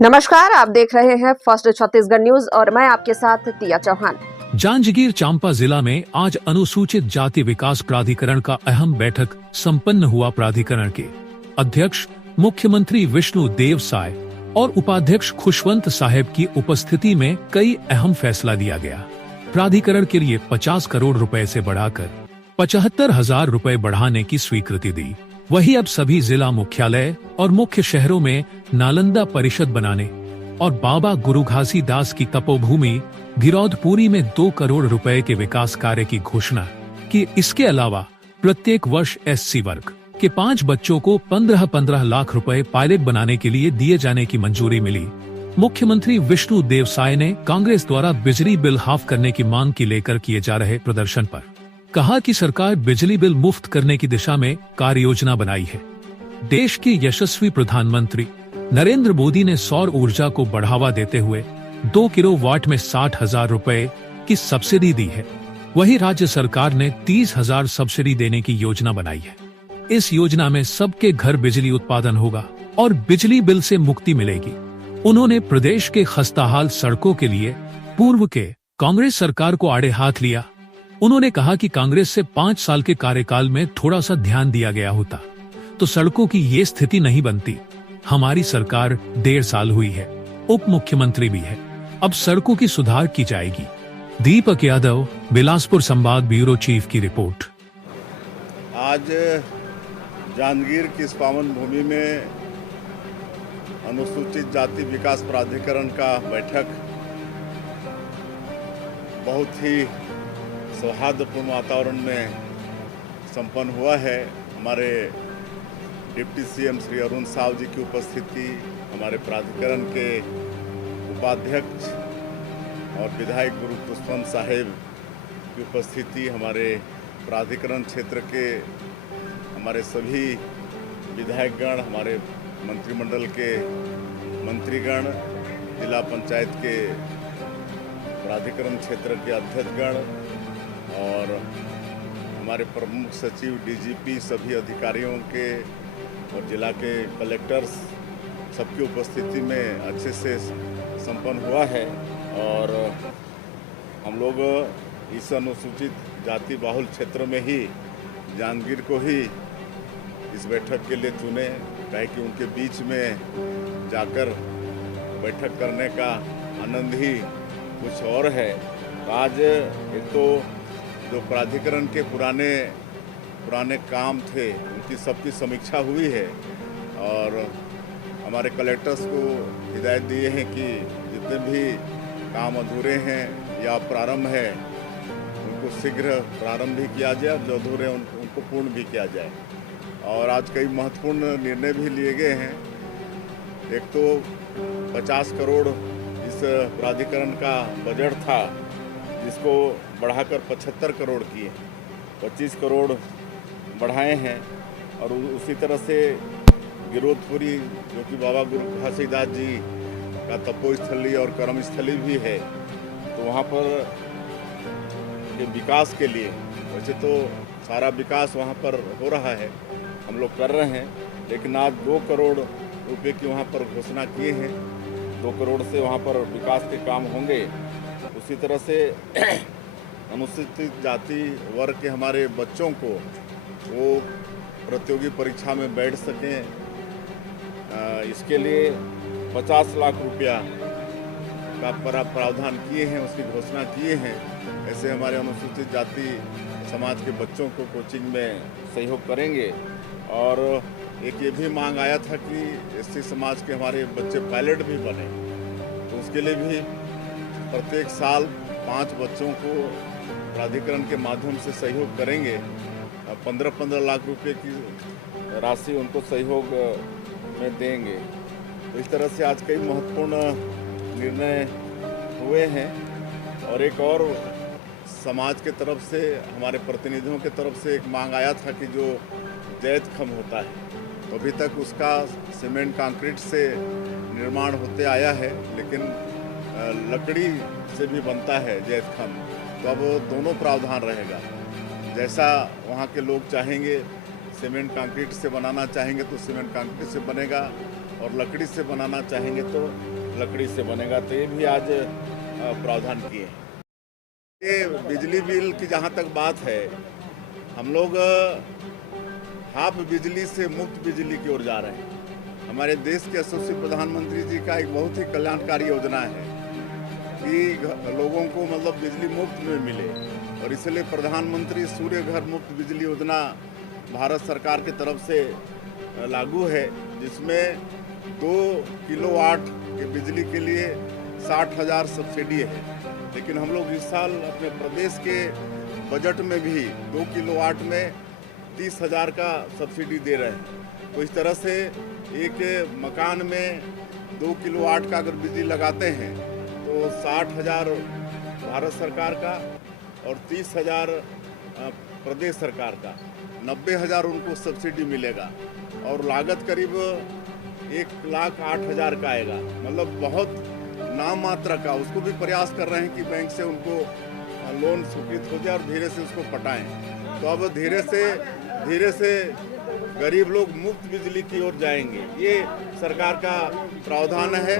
नमस्कार, आप देख रहे हैं फर्स्ट छत्तीसगढ़ न्यूज और मैं आपके साथ तिया चौहान। जांजगीर चांपा जिला में आज अनुसूचित जाति विकास प्राधिकरण का अहम बैठक संपन्न हुआ। प्राधिकरण के अध्यक्ष मुख्यमंत्री विष्णु देव साय और उपाध्यक्ष खुशवंत साहेब की उपस्थिति में कई अहम फैसला लिया गया। प्राधिकरण के लिए 50 करोड़ रुपए से बढ़ाकर 75,000 रुपए बढ़ाने की स्वीकृति दी। वहीं अब सभी जिला मुख्यालय और मुख्य शहरों में नालंदा परिषद बनाने और बाबा गुरु घासीदास की तपोभूमि गिरौदपुरी में 2 करोड़ रुपए के विकास कार्य की घोषणा की। इसके अलावा प्रत्येक वर्ष एससी वर्ग के 5 बच्चों को 15-15 लाख रुपए पायलट बनाने के लिए दिए जाने की मंजूरी मिली। मुख्यमंत्री विष्णु देव साय ने कांग्रेस द्वारा बिजली बिल हाफ करने की मांग की लेकर किए जा रहे प्रदर्शन पर कहा कि सरकार बिजली बिल मुफ्त करने की दिशा में कार्य योजना बनाई है। देश के यशस्वी प्रधानमंत्री नरेंद्र मोदी ने सौर ऊर्जा को बढ़ावा देते हुए 2 किलोवाट में 60,000 रुपए की सब्सिडी दी है। वहीं राज्य सरकार ने 30,000 सब्सिडी देने की योजना बनाई है। इस योजना में सबके घर बिजली उत्पादन होगा और बिजली बिल से मुक्ति मिलेगी। उन्होंने प्रदेश के खस्ताहाल सड़कों के लिए पूर्व के कांग्रेस सरकार को आड़े हाथ लिया। उन्होंने कहा कि कांग्रेस से 5 साल के कार्यकाल में थोड़ा सा ध्यान दिया गया होता तो सड़कों की ये स्थिति नहीं बनती। हमारी सरकार 1.5 साल हुई है, उप मुख्यमंत्री भी है, अब सड़कों की सुधार की जाएगी। दीपक यादव, बिलासपुर संवाद ब्यूरो चीफ की रिपोर्ट। आज जांजगीर की इस पावन भूमि में अनुसूचित जाति विकास प्राधिकरण का बैठक बहुत ही सौहार्दपूर्ण वातावरण में संपन्न हुआ है। हमारे डिप्टी सीएम श्री अरुण साव जी की उपस्थिति, हमारे प्राधिकरण के उपाध्यक्ष और विधायक गुरु खुशवंत साहेब की उपस्थिति, हमारे प्राधिकरण क्षेत्र के हमारे सभी विधायकगण, हमारे मंत्रिमंडल के मंत्रीगण, जिला पंचायत के प्राधिकरण क्षेत्र के अध्यक्षगण और हमारे प्रमुख सचिव, डीजीपी, सभी अधिकारियों के और जिला के कलेक्टर्स सबकी उपस्थिति में अच्छे से संपन्न हुआ है। और हम लोग इस अनुसूचित जाति बाहुल क्षेत्र में ही जांजगीर को ही इस बैठक के लिए चुने, ताकि कि उनके बीच में जाकर बैठक करने का आनंद ही कुछ और है। आज एक तो जो प्राधिकरण के पुराने काम थे उनकी सबकी समीक्षा हुई है और हमारे कलेक्टर्स को हिदायत दिए हैं कि जितने भी काम अधूरे हैं या प्रारंभ है उनको शीघ्र प्रारंभ भी किया जाए और जो अधूरे हैं उनको पूर्ण भी किया जाए। और आज कई महत्वपूर्ण निर्णय भी लिए गए हैं। एक तो 50 करोड़ इस प्राधिकरण का बजट था, जिसको बढ़ाकर 75 करोड़ किए, 25 करोड़ बढ़ाए हैं। और उसी तरह से गिरौदपुरी जो कि बाबा गुरु घासीदास जी का तपोस्थली और कर्मस्थली भी है, तो वहाँ पर के विकास के लिए, वैसे तो सारा विकास वहाँ पर हो रहा है, हम लोग कर रहे हैं, लेकिन आज 2 करोड़ रुपए की वहाँ पर घोषणा किए हैं। 2 करोड़ से वहाँ पर विकास के काम होंगे। उसी तरह से अनुसूचित जाति वर्ग के हमारे बच्चों को वो प्रतियोगी परीक्षा में बैठ सकें, इसके लिए 50 लाख रुपया का प्रावधान किए हैं, उसकी घोषणा किए हैं। ऐसे हमारे अनुसूचित जाति समाज के बच्चों को कोचिंग में सहयोग करेंगे। और एक ये भी मांग आया था कि एससी समाज के हमारे बच्चे पायलट भी बने, तो उसके लिए भी प्रत्येक साल 5 बच्चों को प्राधिकरण के माध्यम से सहयोग करेंगे। 15-15 लाख रुपए की राशि उनको सहयोग में देंगे। तो इस तरह से आज कई महत्वपूर्ण निर्णय हुए हैं। और एक और समाज के तरफ से, हमारे प्रतिनिधियों के तरफ से एक मांग आया था कि जो जैत खम होता है, तो अभी तक उसका सीमेंट कंक्रीट से निर्माण होते आया है, लेकिन लकड़ी से भी बनता है जैत खम। तो अब दोनों प्रावधान रहेगा। जैसा वहाँ के लोग चाहेंगे, सीमेंट कंक्रीट से बनाना चाहेंगे तो सीमेंट कंक्रीट से बनेगा, और लकड़ी से बनाना चाहेंगे तो लकड़ी से बनेगा। तो ये भी आज प्रावधान किए हैं। ये बिजली बिल की जहाँ तक बात है, हम लोग हाफ बिजली से मुफ्त बिजली की ओर जा रहे हैं। हमारे देश के यशस्वी प्रधानमंत्री जी का एक बहुत ही कल्याणकारी योजना है कि लोगों को मतलब बिजली मुफ्त में मिले, और इसलिए प्रधानमंत्री सूर्य घर मुफ्त बिजली योजना भारत सरकार की तरफ से लागू है, जिसमें 2 किलोवाट के बिजली के लिए 60,000 सब्सिडी है। लेकिन हम लोग इस साल अपने प्रदेश के बजट में भी 2 किलोवाट में 30,000 का सब्सिडी दे रहे हैं। तो इस तरह से एक मकान में 2 किलोवाट का अगर बिजली लगाते हैं तो 60,000 भारत सरकार का और 30,000 प्रदेश सरकार का, 90,000 उनको सब्सिडी मिलेगा और लागत करीब 1,08,000 का आएगा। मतलब बहुत नाम मात्रा का। उसको भी प्रयास कर रहे हैं कि बैंक से उनको लोन स्वीकृत हो जाए और धीरे से उसको पटाएं। तो अब धीरे से गरीब लोग मुफ्त बिजली की ओर जाएंगे। ये सरकार का प्रावधान है।